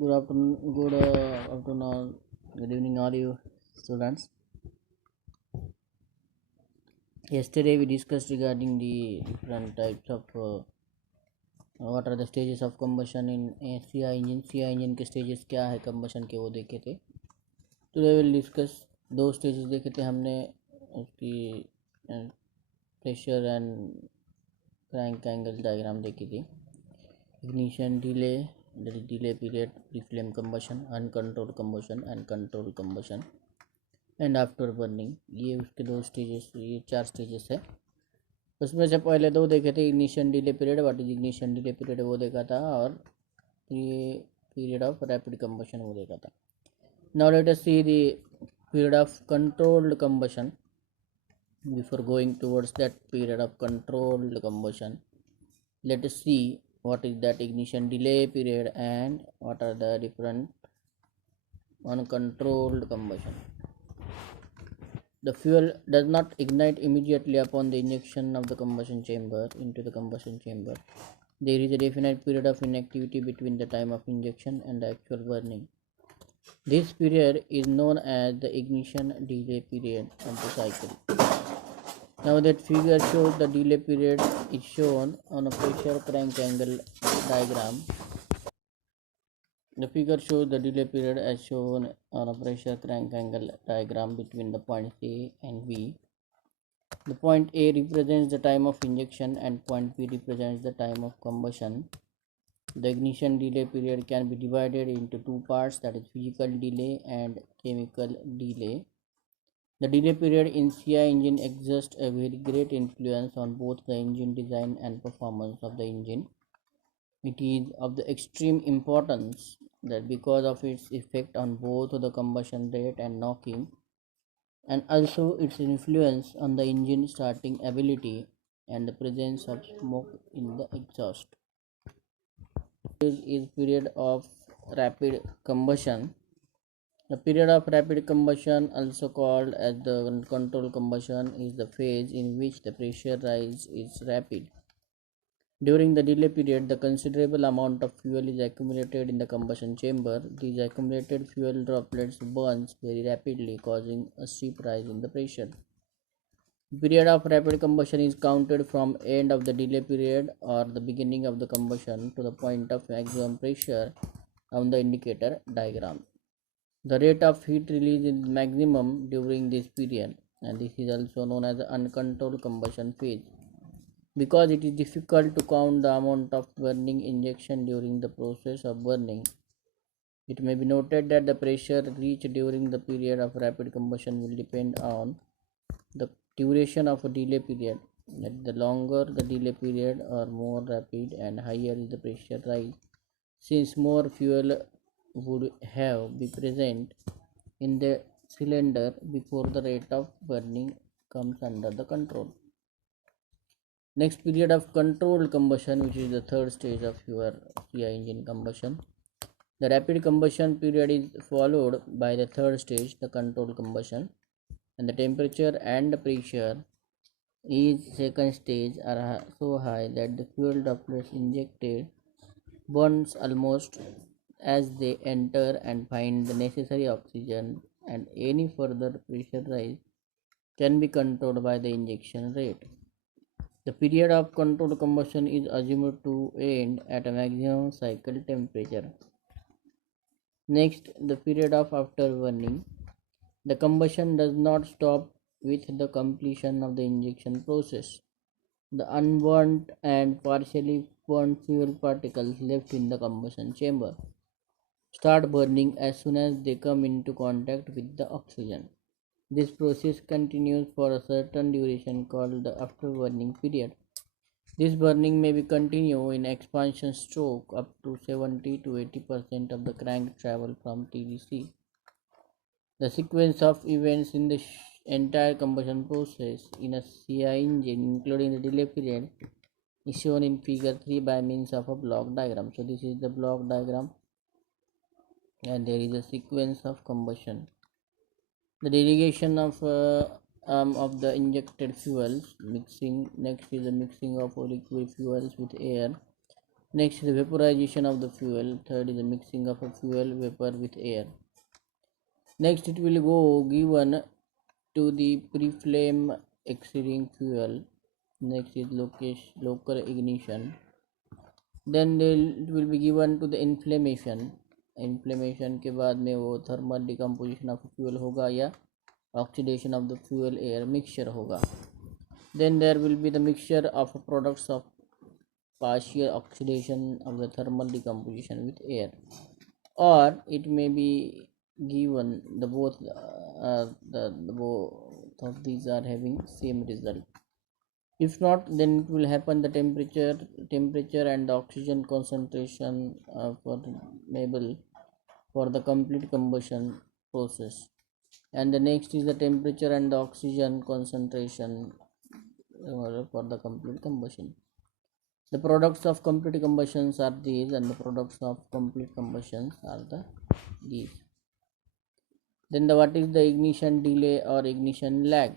Good afternoon, good evening, all you students. Yesterday we discussed regarding the different types of what are the stages of combustion in a CI engine. CI engine के stages क्या है combustion के वो देखे थे. Today we will discuss दो stages देखे थे हमने उसकी pressure and crank angle diagram देखी थी. Ignition delay, that is delay period, pre-flame combustion, uncontrolled combustion and controlled combustion. And after burning, ये उसके दो स्टेजेस, ये 4 स्टेजेस है. उसमें से पहले दो देखे थे, ignition delay period, what is ignition delay period वो देखा था, और ये पीरियड ऑफ रैपिड कंबशन वो देखा था. Now let us see the period of controlled combustion. Before going towards that period of controlled combustion, let us see what is that ignition delay period and what are the different uncontrolled combustion. The fuel does not ignite immediately upon the injection of the combustion chamber into the combustion chamber. There is a definite period of inactivity between the time of injection and the actual burning. This period is known as the ignition delay period of the cycle. Now that figure shows the delay period is shown on a pressure crank angle diagram. The figure shows the delay period as shown on a pressure crank angle diagram between the points A and B. The point A represents the time of injection and point B represents the time of combustion. The ignition delay period can be divided into two parts, that is physical delay and chemical delay. The delay period in CI engine exerts a very great influence on both the engine design and performance of the engine. It is of the extreme importance that because of its effect on both the combustion rate and knocking, and also its influence on the engine starting ability and the presence of smoke in the exhaust. Is period of rapid combustion. The period of rapid combustion, also called as the controlled combustion, is the phase in which the pressure rise is rapid. During the delay period, the considerable amount of fuel is accumulated in the combustion chamber. These accumulated fuel droplets burns very rapidly, causing a steep rise in the pressure. The period of rapid combustion is counted from end of the delay period or the beginning of the combustion to the point of maximum pressure on the indicator diagram. The rate of heat release is maximum during this period, and this is also known as the uncontrolled combustion phase. Because it is difficult to count the amount of burning injection during the process of burning, it may be noted that the pressure reached during the period of rapid combustion will depend on the duration of a delay period. That the longer the delay period or more rapid and higher is the pressure rise, since more fuel would have been present in the cylinder before the rate of burning comes under the control. Next, period of controlled combustion, which is the third stage of your CI engine combustion. The rapid combustion period is followed by the third stage, the controlled combustion, and the temperature and the pressure in second stage are so high that the fuel droplets injected burns almost as they enter and find the necessary oxygen, and any further pressure rise can be controlled by the injection rate. The period of controlled combustion is assumed to end at a maximum cycle temperature. Next, the period of afterburning. The combustion does not stop with the completion of the injection process. The unburnt and partially burnt fuel particles left in the combustion chamber start burning as soon as they come into contact with the oxygen. This process continues for a certain duration called the afterburning period. This burning may be continued in expansion stroke up to 70 to 80% of the crank travel from TDC. The sequence of events in the entire combustion process in a CI engine, including the delay period, is shown in figure 3 by means of a block diagram. So this is the block diagram, and there is a sequence of combustion. The derivation of the injected fuels, mixing. Next is the mixing of liquid fuels with air. Next is the vaporization of the fuel. Third is the mixing of a fuel vapor with air. Next it will go given to the pre-flame exceeding fuel. Next is local ignition. Then it will be given to the inflammation. Inflammation के बाद में वो thermal decomposition of fuel होगा या oxidation of the fuel air mixture होगा. Then there will be the mixture of products of partial oxidation of the thermal decomposition with air, or it may be given the both of these are having same result. If not, then it will happen the temperature and the oxygen concentration for enable for the complete combustion process. And the next is the temperature and the oxygen concentration for the complete combustion. The products of complete combustions are these, and the products of complete combustions are these. Then what is the ignition delay or ignition lag?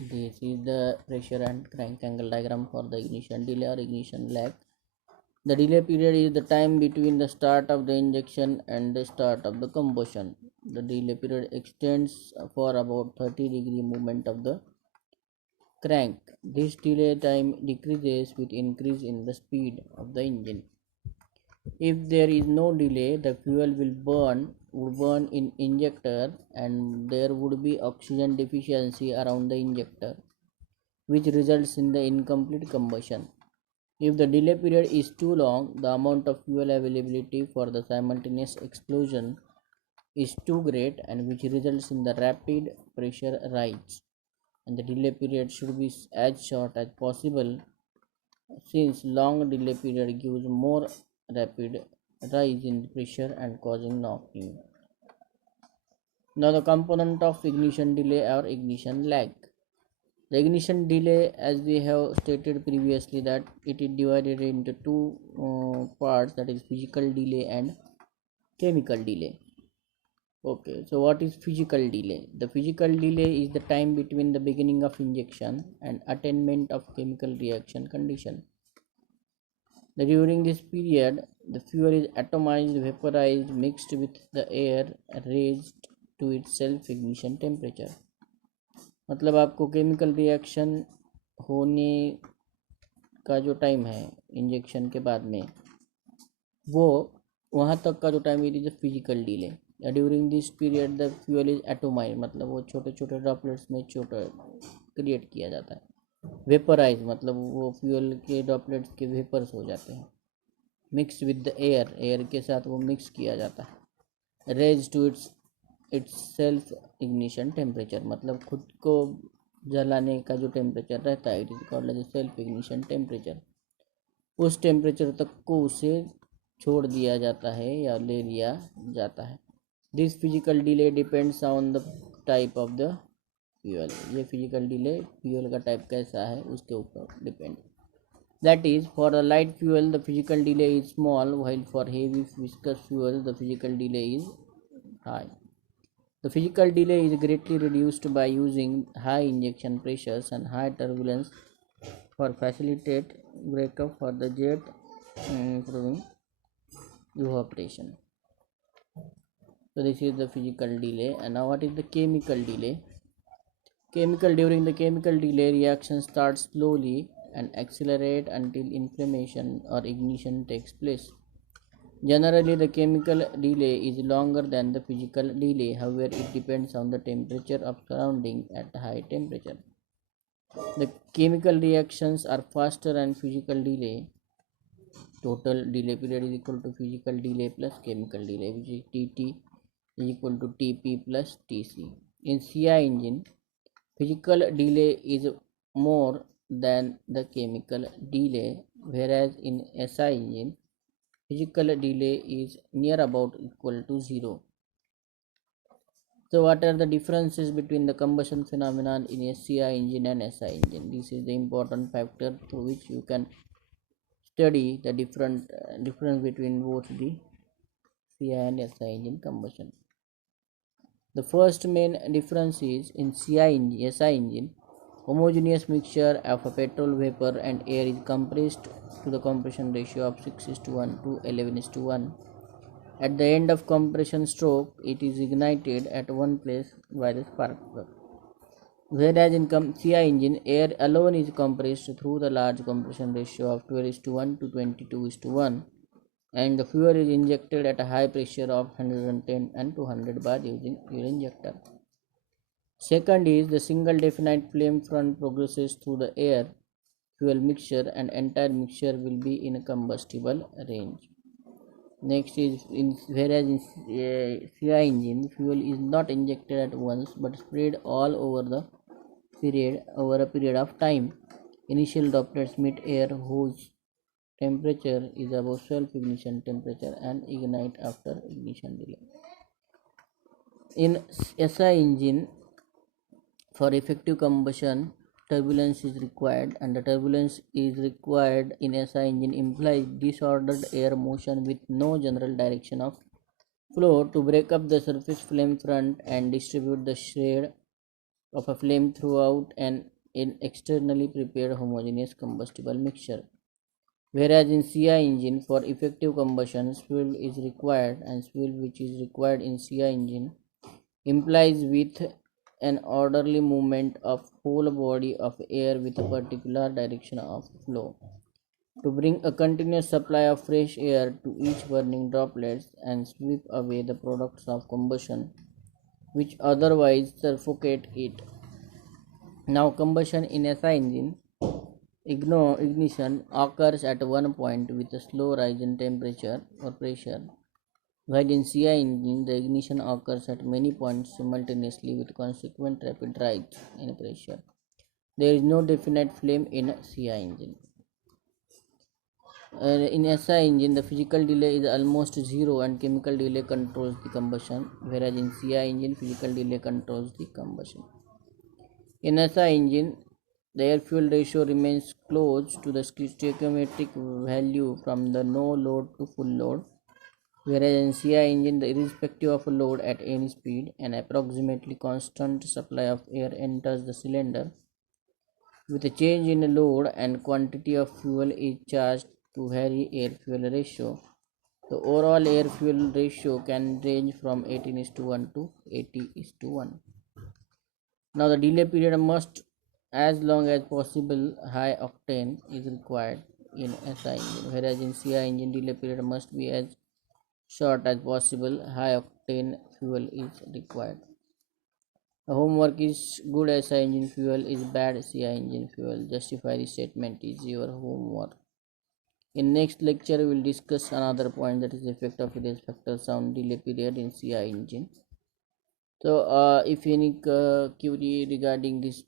This is the pressure and crank angle diagram for the ignition delay or ignition lag. The delay period is the time between the start of the injection and the start of the combustion. The delay period extends for about 30-degree movement of the crank. This delay time decreases with increase in the speed of the engine. If there is no delay, the fuel would burn in injector, and there would be oxygen deficiency around the injector, which results in the incomplete combustion. If the delay period is too long, the amount of fuel availability for the simultaneous explosion is too great, and which results in the rapid pressure rise. And the delay period should be as short as possible, since long delay period gives more rapid rise in pressure and causing knocking. Now the component of ignition delay or ignition lag. The ignition delay, as we have stated previously, that it is divided into two parts, that is physical delay and chemical delay. Okay, so what is physical delay? The physical delay is the time between the beginning of injection and attainment of chemical reaction condition. During this period, the fuel is atomized, vaporized, mixed with the air, raised to its self ignition temperature. मतलब आपको chemical reaction होने का जो time है injection के बाद में, वो वहाँ तक का जो time, it is a physical delay. During this period the fuel is atomise, मतलब वो छोटे छोटे ड्रॉपलेट्स में छोटा क्रिएट किया जाता है. वेपराइज मतलब वो फ्यूल के ड्रॉपलेट्स के वेपर्स हो जाते हैं. Mix with the air, air के साथ वो मिक्स किया जाता है. Raise to its self ignition temperature, मतलब खुद को जलाने का जो टेम्परेचर रहता है, it is called as self ignition temperature. उस टेम्परेचर तक को उसे छोड़ दिया जाता है या ले लिया जाता है. This physical delay depends on the type of the fuel. ये फिजिकल डिले फ्यूल का टाइप कैसा है उसके ऊपर depend. That is, for a light fuel, the physical delay is small, while for heavy viscous fuel, the physical delay is high. The physical delay is greatly reduced by using high injection pressures and high turbulence for facilitate breakup for the jet, improving evaporation. So this is the physical delay. And now what is the chemical delay? During the chemical delay, reaction starts slowly and accelerate until inflammation or ignition takes place. Generally, the chemical delay is longer than the physical delay. However, it depends on the temperature of surrounding at high temperature. The chemical reactions are faster and physical delay. Total delay period is equal to physical delay plus chemical delay, which is Tt is equal to Tp plus Tc. In CI engine, physical delay is more than the chemical delay, whereas in SI engine, physical delay is near about equal to 0. So what are the differences between the combustion phenomenon in a CI engine and SI engine? This is the important factor through which you can study the difference between both the CI and SI engine combustion. The first main difference is in SI engine, Homogeneous mixture of a petrol vapor and air is compressed to the compression ratio of 6:1 to 11:1. At the end of compression stroke, it is ignited at one place by the spark plug. Whereas in CI engine, air alone is compressed through the large compression ratio of 12:1 to 22:1, and the fuel is injected at a high pressure of 110 and 200 bar using fuel injector. Second is the single definite flame front progresses through the air fuel mixture, and entire mixture will be in a combustible range. Next is whereas in CI engine, fuel is not injected at once but spread all over a period of time. Initial droplets meet air whose temperature is above self-ignition temperature and ignite after ignition delay. In SI engine, for effective combustion, turbulence is required, and the turbulence is required in SI engine implies disordered air motion with no general direction of flow to break up the surface flame front and distribute the shade of a flame throughout an externally prepared homogeneous combustible mixture. Whereas in CI engine, for effective combustion, fuel is required, and fuel which is required in CI engine implies with an orderly movement of whole body of air with a particular direction of flow to bring a continuous supply of fresh air to each burning droplets and sweep away the products of combustion which otherwise suffocate it. Now combustion in SI engine ignition occurs at one point with a slow rise in temperature or pressure, while in CI engine the ignition occurs at many points simultaneously with consequent rapid rise in pressure. There is no definite flame in CI engine. In SI engine, the physical delay is almost zero and chemical delay controls the combustion, whereas in CI engine, physical delay controls the combustion. In SI engine, the air-fuel ratio remains close to the stoichiometric value from the no load to full load, whereas in CI engine, irrespective of a load at any speed, an approximately constant supply of air enters the cylinder. With a change in load and quantity of fuel is charged to vary air-fuel ratio. The overall air-fuel ratio can range from 18:1 to 80:1. Now the delay period must as long as possible high octane is required in SI engine, whereas in CI engine delay period must be as short as possible high octane fuel is required. The homework is good SI engine fuel is bad CI engine fuel. Justify the statement is your homework. In next lecture we will discuss another point, that is the effect of phase factor sound delay period in CI engine. So if any query regarding this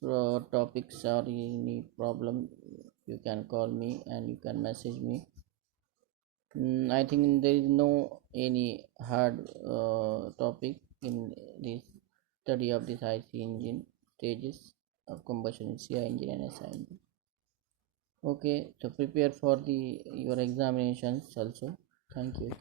topics or any problem, you can call me and you can message me. I think there is no any hard topic in this study of this IC engine stages of combustion in CI engine and SI engine. Okay, so prepare for the your examinations also. Thank you.